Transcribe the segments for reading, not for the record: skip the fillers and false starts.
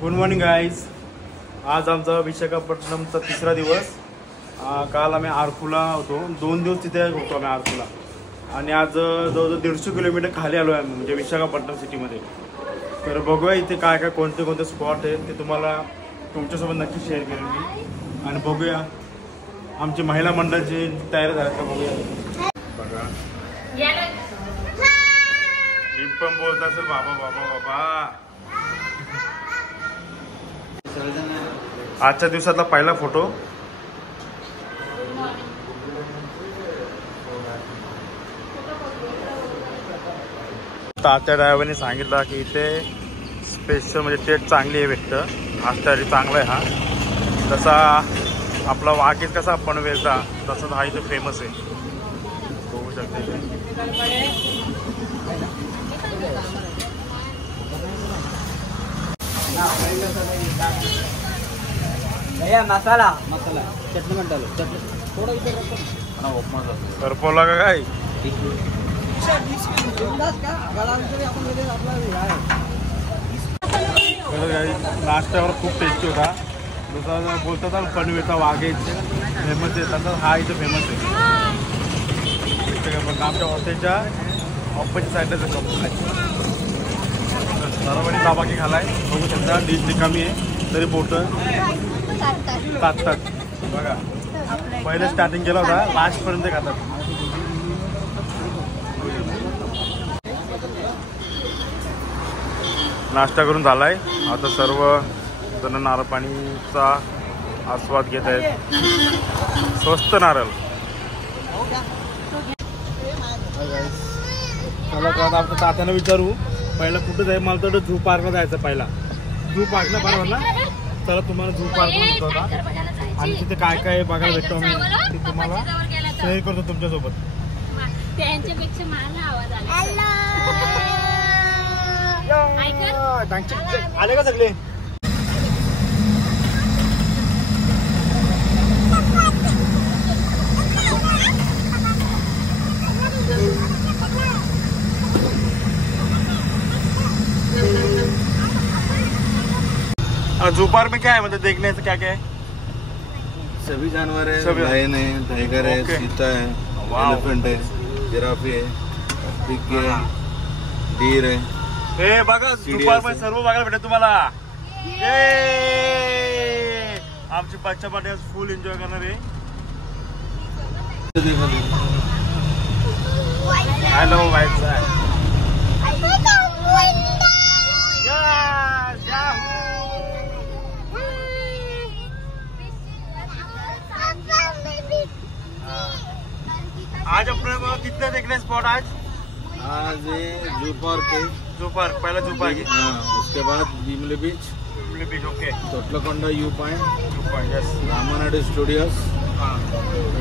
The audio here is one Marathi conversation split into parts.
Good morning guys. आज आमचा विशाखापट्टणमचा तिसरा दिवस. काल आम्ही आरकूला होतो, 2 दिवस तिथे होतो आम्ही आरकूला. आणि आज जवळजवळ 150 किलोमीटर खाली आलो आहे म्हणजे विशाखापट्टणम सिटीमध्ये. तर बघूया इथे काय काय कोणते कोणते स्पॉट आहेत ते तुम्हाला तुमच्यासोबत नक्की शेअर करेन मी. आणि बघूया आमची महिला मंडळाची तयारी झाली का बघूया. बघा पण बोलत असेल बाबा बाबा बाबा. आजच्या दिवसातला पहिला फोटो. तात्या ड्रायव्हरने सांगितलं की इथे स्पेशल म्हणजे टेस्ट चांगली आहे भेटतं. आज तरी चांगला आहे हा. जसा आपला वाघीत कसा पनवेलचा तसंच हा इथे फेमस आहे. बघू शकते मसाला मसाला चटणी म्हणतो चटणी थोडं करपवला का काय. नाश्त्यावर खूप टेस्टी होता. जसा बोलतात ना पनवेलचा वाघेज फेमस आहे तसंच हा इथे फेमस आहे. पण आमच्या हॉटेलच्या ऑपोजिट साईडला कप आहे. सर्वांनी दाबाकी खालाय. बघू शकता डिश रिकामी आहे तरी बोटं ताटतात. बघा पहिले स्टार्टिंग केला होता लास्टपर्यंत खातात. नाश्ता करून झालाय. आता सर्व जण नारळ पाणीचा आस्वाद घेत आहेत. स्वस्त नारळ. आपण तात्यानं विचारू पहिला कुठं जाईल. मला तर झू पार्कला जायचं पहिला. झू पार्कला बरोबर ना. चला तुम्हाला झू पार्क भेटतो होता आणि तिथे काय काय बघायला भेटतो आम्ही ते तुम्हाला शेअर करतो तुमच्यासोबत. आले का सगळे. जू पार्क में क्या है मतलब देखने से क्या क्या है. सभी जानवर है. लायन है, टाइगर है, चीता है, एलिफेंट है, जिराफी है, पिग है, डीर है. हे बघा जू पार्क मध्ये सर्व बघायला भेटेल तुम्हाला. आमची बच्चा पार्टी आज फुल एन्जॉय करणार आहे. हॅलो वाईफ आज अपने कितने देखने स्पॉट आज जू पार्क है. जू पार्क पहला जू पार्क है. उसके बाद Bheemili beach. Bheemili beach okay. Thotlakonda view point. Yes. Ramanaidu studios.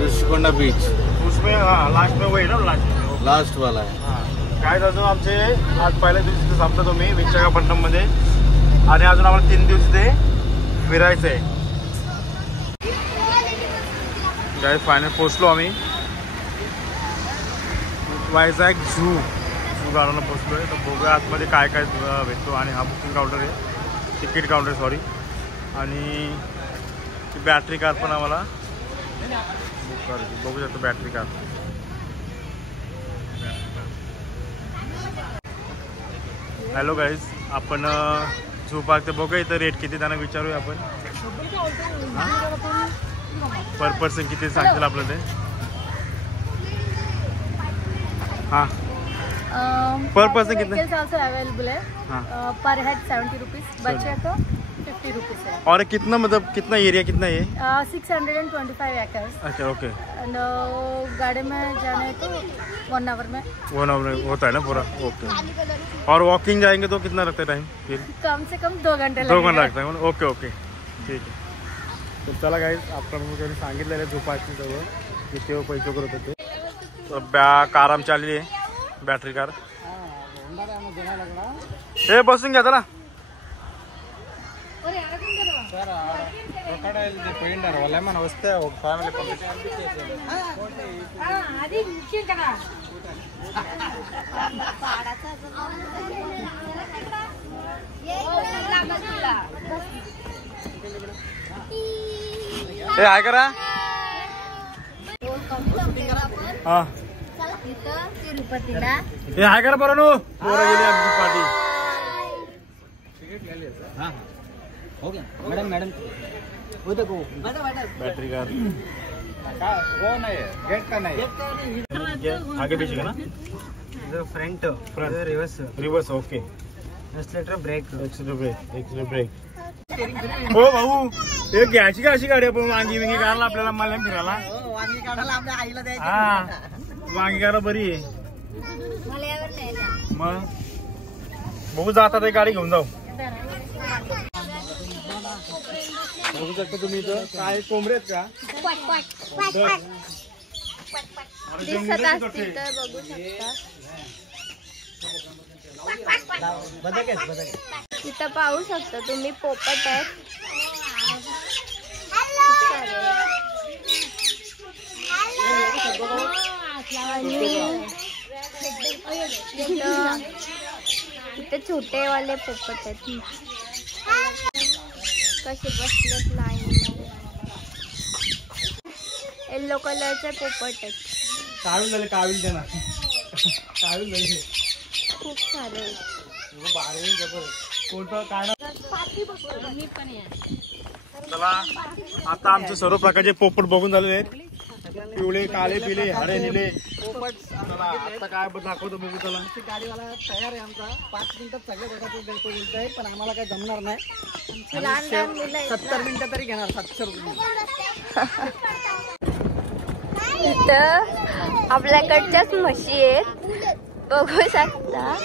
Rishikonda beach. उसमें लास्ट में वही ना लास्ट वाला है. काय अजून आमचे आज पहिल्या दिवशी थांबतो तुम्ही विशाखापट्टणम मध्ये आणि अजून आम्हाला 3 दिवस ते फिरायचं आहे. काय फायनल पोचलो आम्ही वायझॅग झू गार्डनला पोचलोय. तर बघूया आतमध्ये काय काय भेटतो. आणि हा बुकिंग काउंटर आहे, तिकीट काउंटर सॉरी. आणि ती बॅटरी कार पण आम्हाला बुक करायची. बघू शकतो बॅटरी कार. हॅलो गाईज, आपण झू पार्क ते बघूया. इथं रेट किती त्यांना विचारूया आपण. पर पर्सन किती सांगतील आपलं ते. हाँ पर पर्सन कितने आल्सो अवेलेबल है. पर हेड 70 रुपीज. बच्चे को 50 रुपीज है. और कितना मतलब कितना एरिया कितना है. 625 एकर्स. अच्छा ओके. एंड गाड़ी में जाने तो 1 आवर में. 1 आवर में होता है ना पूरा. ओके. और वॉकिंग जाएंगे तो कितना लगता है टाइम फिर. कम से कम 2 घंटे. 2 घंटे लगता है. ओके ओके ठीक आहे. तर चला गाईज आपण सांगितलेलं आहे झोपायची सगळं किती पैसे करत होते. कार आमची आलेली आहे बॅटरी कार. हे बसून घ्या चला. हे आहे करा हा तिरुपतीला हे आहे करा बरं नो पोरं गेली आमची पार्टी हो गया मैडम मैडम वो देखो बॅटरी कार वो नहीं है गेट का नहीं आगे पीछे का ना front Front. Reverse reverse okay accelerator brake accelerator brake हो भाऊ हे घ्यायची का अशी गाडी आपण वांगी विंगी काढला आपल्याला मला फिरायला वांगी काढायला आपल्या आईला द्यायचं हा वांगी काढा बरी आहे मला यावर न्यायला. मग बघू जाता ते गाडी घेऊन जाऊ बघू शकता तुम्ही इथं काय कोंबडे आहेत का क्वाक, क्वाक, क्वाक, क्वाक. दिसत असतील तर बघू शकता. इथं पाहू शकता तुम्ही पोपट आहेत. आणि इथे छोटेवाले पोपट आहेत कसे बसलेत लाईन. येल्लो कलरचे पोपट आहेत कावील झाले कावील त्यांना कावील झाले खूप सारे आहेत. कोणतं काय चला आता आमचे सर्व प्रकारचे पोपट बघून झालेले आहेत पिवळे काळे पिले हरे निळे चला आता काय दाखवतो बघू चला गाडीवाला तयार आहे आमचा 5 मिनिटात सगळ्या गोष्टी बोलतोय पण आम्हाला काही जमणार नाही लहान लहान मुलं आहेत 70 मिनिटं तरी घेणार 700 रुपये इथं आपल्याकडच्याच म्हशी आहेत बघू शकता.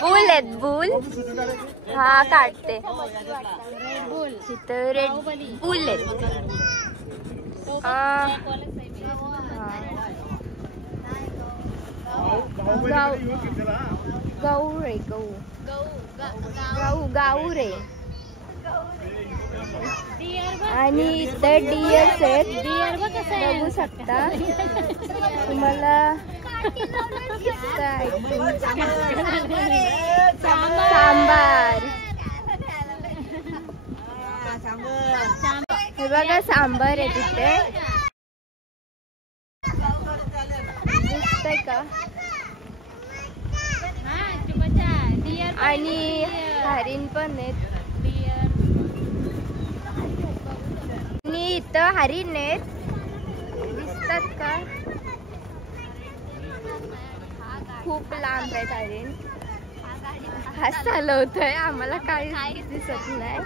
बुल आहेत बुल हा काढते इथं रेड बुल आहेत. गौर आहे गाऊर आहे आणि इथं डिअर्स आहेत बघू शकता तुम्हाला सांबार हे बघा सांबार आहे तिथे दिसतंय का आणि हरिण पण आहेत आणि इथं हरिण आहेत दिसतात का खूप लांब आहेत हरिण. हात चालवतोय आम्हाला काही दिसत नाही.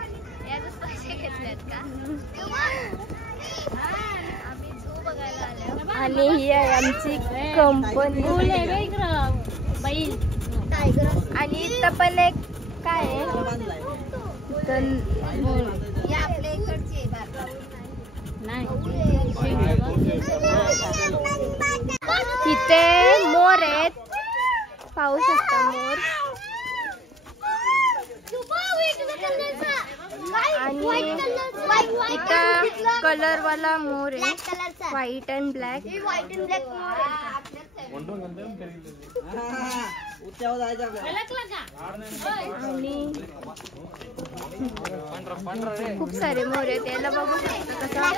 आणि ही आहे आमची कंपनी आणि इथं पण एक काय आहे इथे मोर आहेत पाहू शकता मोर आणि इथं कलर वाला मोर आहे व्हाईट अँड ब्लॅक आणि खूप सारे मोर आहेत याला बघू शकता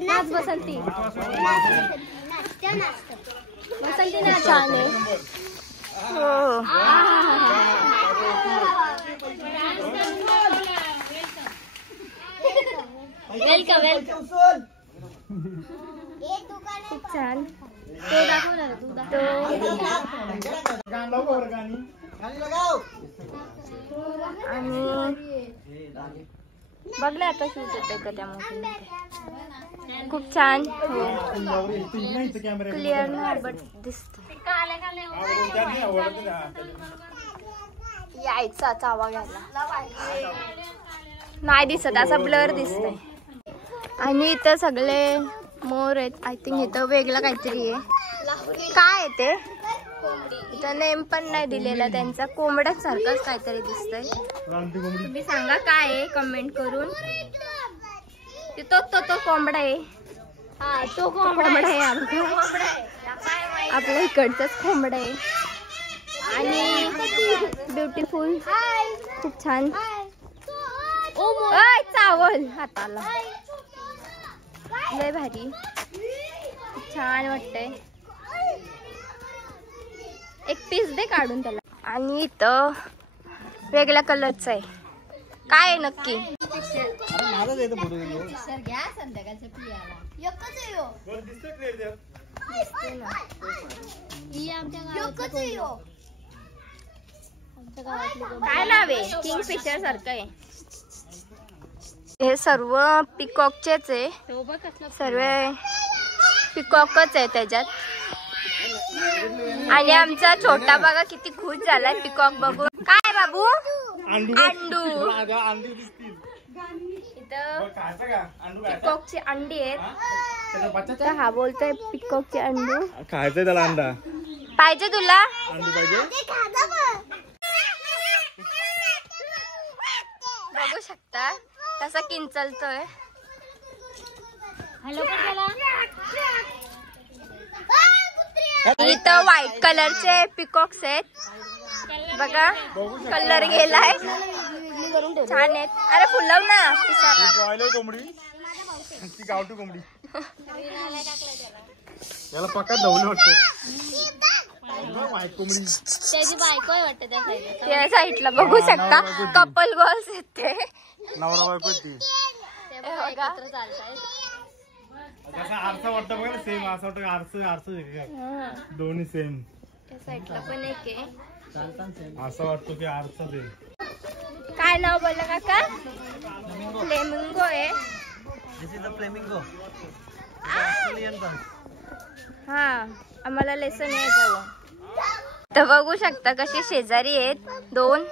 नाच बसंती बसंती ना छान आहे. वेलकम वेलकम खूप छान. तो दाखव ना तो आणि बघलं आता शूट होतंय का त्यामध्ये खूप छान क्लिअर नाही बट दिसत यायचा चावा घ्यायला नाही दिसत असा ब्लर दिसतंय. आणि इथं सगळे मोर आहेत आय थिंक इथं वेगळं काहीतरी आहे काय आहे ते इथं नेम पण नाही दिलेला त्यांचा कोंबड्याच सारखंच काहीतरी दिसतंय. तुम्ही सांगा काय आहे कमेंट करून. तो कोंबडा आहे हा तो कोंबडा आहे आपल्या इकडचाच कोंबडा आहे आणि ब्युटिफुल खूप छान. ओय चावल हाताला. लय भारी खूप छान वाटतंय. एक पीस दे काढून त्याला. आणि इथं वेगळ्या कलरचं आहे. काय आहे नक्की? काय नाव आहे? किंगफिशर सारखं आहे. हे सर्व पिकॉकचेच आहे. सर्व पिकॉकच आहे त्याच्यात. आणि आमचा छोटा बघा किती खुश झालाय पिकॉक बघून. काय बाबू? अंडू. इथं पिकॉकची अंडी आहेत. हा बोलतोय पिकॉकची अंडू खायचंय त्याला. अंडा पाहिजे तुला? अंडू पाहिजे. बघू शकता कसा किंचलतोय. इथं व्हाईट कलरचे पिकॉक्स आहेत बघा. कलर गेलाय. छान आहेत. अरे फुलव ना. ब्रॉयलर कोंबडी ती गावठी कोंबडी. याला पक्का धवलं वाटतं. व्हाईट कोंबडी त्याची बायको आहे वाटतं त्या साईडला. बघू शकता कपल गर्ल्स आहेत ते. नवरा बायको ती. एकत्र चालतायत. आरसा वाटतं बघा सेम. असं वाटतं आरसा दोन्ही सेम. त्या साईडला पण एक आहे. असं वाटतं की आरसा सेम. काय नाव बोललं काका? फ्लेमिंगो आहे. हा आम्हाला लेसन आहे जाऊ. तर बघू शकता कशी शेजारी आहेत. दोन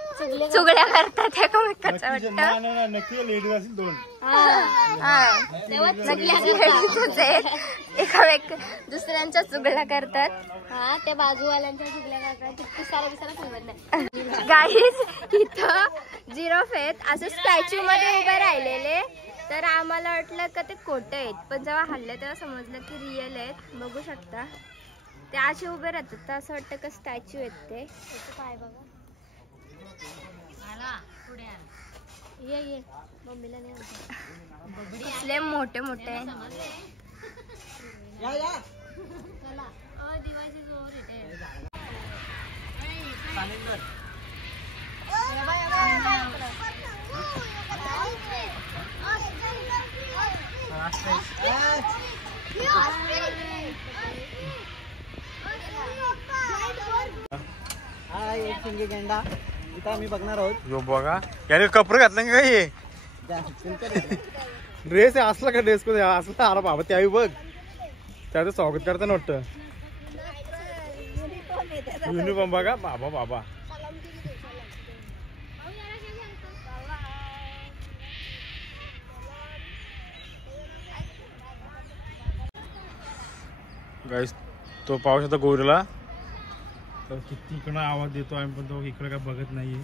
चुगड्या करतात एकमेकाच्या वाटतं. नक्की लेडीज असेल दोन. एकामेक दुसऱ्यांच्या चुगड्या करतात. हा त्या बाजूवाल्यांच्या चुगड्या करतात. गाईज इथं जिराफ आहेत असं स्टॅच्यू मध्ये उभे राहिलेले. तर आम्हाला वाटलं का ते खोटे आहेत. पण जेव्हा हल्ले तेव्हा समजलं की रिअल आहेत. बघू शकता ते असे उभे राहतात. तर असं वाटतं का स्टॅच्यू आहेत ते. काय बघा. ये मम्मीला नाही कसले मोठे मोठे. हा एक शिंगे गेंडा इथं आम्ही बघणार आहोत. यो बघा याने कपडे घातलं का हे. ड्रेस आहे असला का ड्रेस कोण असला. अरे बाबा त्यावेळी बघ त्याचं स्वागत करताना वाटतं. युनिफॉर्म बघा. बाबा बाबा गाईस तो पाऊस आता गोरीला. तर किती इकडं आवाज देतो आम्ही पण तो इकडे काय बघत नाहीये.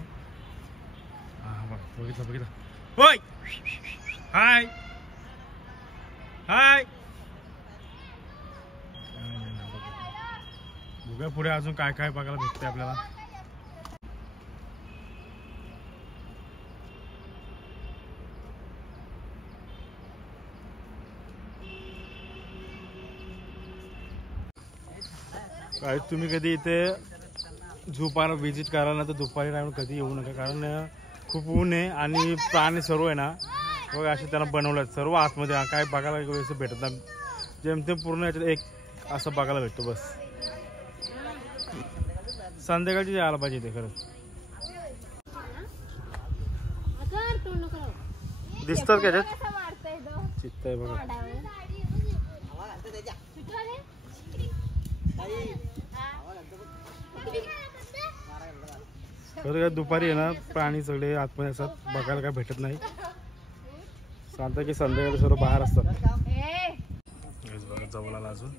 हा बघितलं बघितलं. होय हाय हाय. बघा पुढे अजून काय काय बघायला भेटते आपल्याला. काय तुम्ही कधी इथे झू पार्क व्हिजिट करायला ना तर दुपारी टाइम कधी येऊ नका. कारण खूप ऊन आहे आणि प्राणी सर्व आहे ना बघा असे त्यांना बनवलं सर्व आतमध्ये. काय बघायला व्यवस्थित भेटत नाही. जेमतेम पूर्ण याच्यात एक असं बघायला भेटतो बस. संध्याकाळची यायला पाहिजे ते खरंच. दिसतात का त्याच्यात चित्त आहे बघा. काय दुपारी आहे ना प्राणी सगळे आतमध्ये असतात बघायला काय भेटत नाही. सांगता की संध्याकाळी सर्व बाहेर असतात. बघा जवळ आला अजून.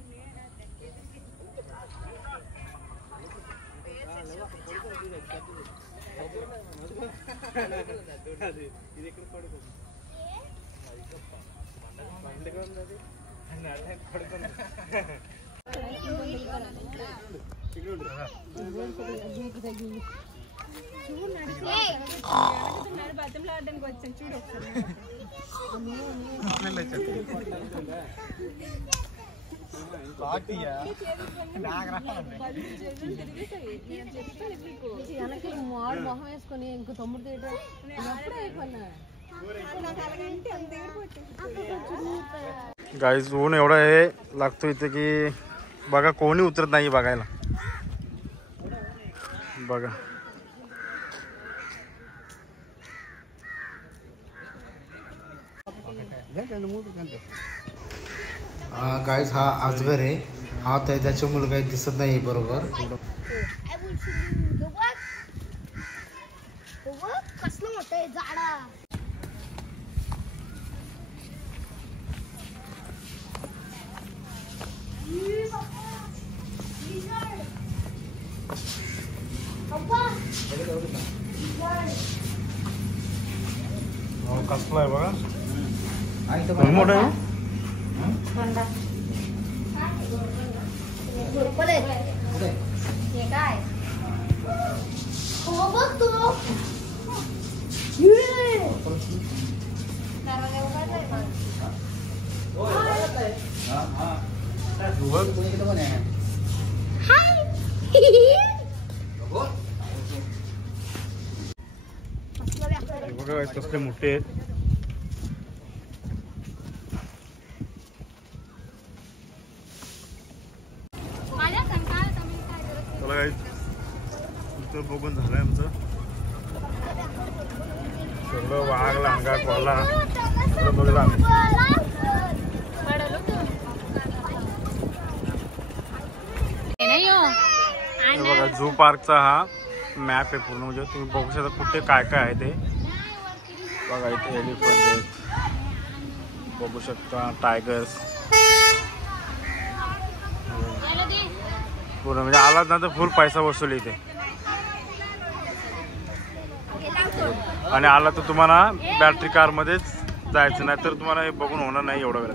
మొహం వేసుకొని ఇంకో తమ్ముడు తీయడం गाईज ऊन एवढं आहे लागतो इथे की बघा कोणी उतरत नाही बघायला. बघा गाईज हा अजगर आहे. हा तर त्याच्यामुळे काही दिसत नाही बरोबर. कसलं मोठं आहे झाडा. कसला आहे बघा. मोठं आहे. हे काय हो बघ तू. बघा कसले मोठे आहेत. चला गाईज इथं बघून झालंय आमचं सगळं. वाघ लांगा कोला सगळं बघलं आम्ही. बघा झू पार्कचा हा मॅप आहे पूर्ण. म्हणजे तुम्ही बघू शकता कुठे काय काय आहे ते. बघा इथे एलिफंट आहेत, बघू शकता टायगर्स पूर्ण. म्हणजे आलात ना तर फुल पैसा वसूल इथे. आणि आला तर तुम्हाला बॅटरी कारमध्येच जायचं, नाही तर तुम्हाला हे बघून होणार नाही एवढा वेळ.